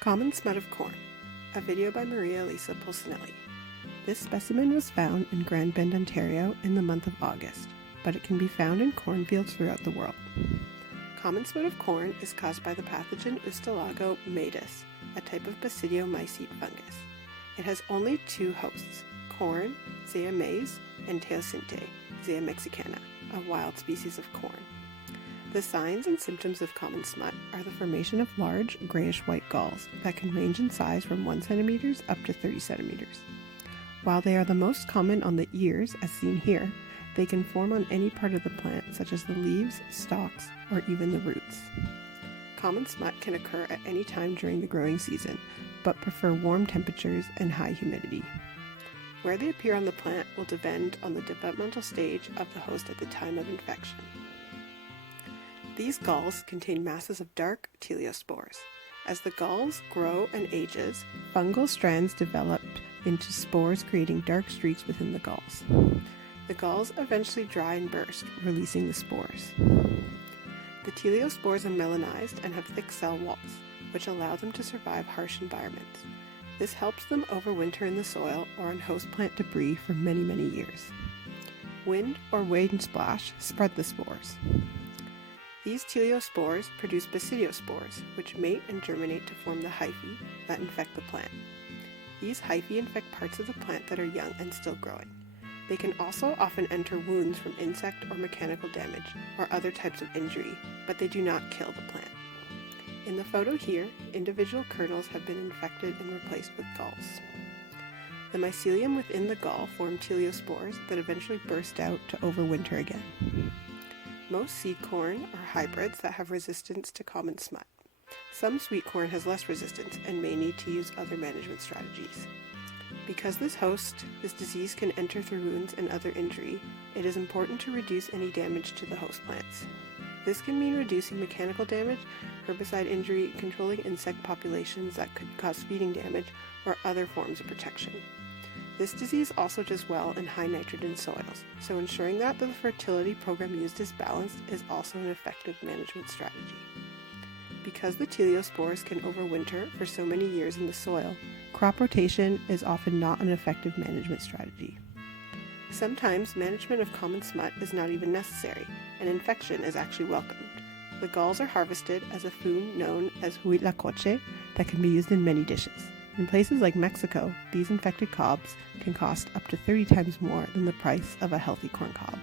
Common smut of corn, a video by Maria Elisa Pulcinelli. This specimen was found in Grand Bend, Ontario in the month of August, but it can be found in cornfields throughout the world. Common smut of corn is caused by the pathogen Ustilago matus, a type of basidiomycete fungus. It has only two hosts, corn, Zea maize, and teosinte, Zea mexicana, a wild species of corn. The signs and symptoms of common smut are the formation of large, grayish-white galls that can range in size from 1 cm up to 30 cm. While they are the most common on the ears, as seen here, they can form on any part of the plant, such as the leaves, stalks, or even the roots. Common smut can occur at any time during the growing season, but prefer warm temperatures and high humidity. Where they appear on the plant will depend on the developmental stage of the host at the time of infection. These galls contain masses of dark teleospores. As the galls grow and ages, fungal strands develop into spores, creating dark streaks within the galls. The galls eventually dry and burst, releasing the spores. The teleospores are melanized and have thick cell walls, which allow them to survive harsh environments. This helps them overwinter in the soil or on host plant debris for many, many years. Wind or rain splash spread the spores. These teleospores produce basidiospores, which mate and germinate to form the hyphae that infect the plant. These hyphae infect parts of the plant that are young and still growing. They can also often enter wounds from insect or mechanical damage or other types of injury, but they do not kill the plant. In the photo here, individual kernels have been infected and replaced with galls. The mycelium within the gall form teleospores that eventually burst out to overwinter again. Most seed corn are hybrids that have resistance to common smut. Some sweet corn has less resistance and may need to use other management strategies. Because this disease can enter through wounds and other injury, it is important to reduce any damage to the host plants. This can mean reducing mechanical damage, herbicide injury, controlling insect populations that could cause feeding damage, or other forms of protection. This disease also does well in high nitrogen soils, so ensuring that the fertility program used is balanced is also an effective management strategy. Because the teleospores can overwinter for so many years in the soil, crop rotation is often not an effective management strategy. Sometimes management of common smut is not even necessary, and infection is actually welcomed. The galls are harvested as a food known as huitlacoche that can be used in many dishes. In places like Mexico, these infected cobs can cost up to 30 times more than the price of a healthy corn cob.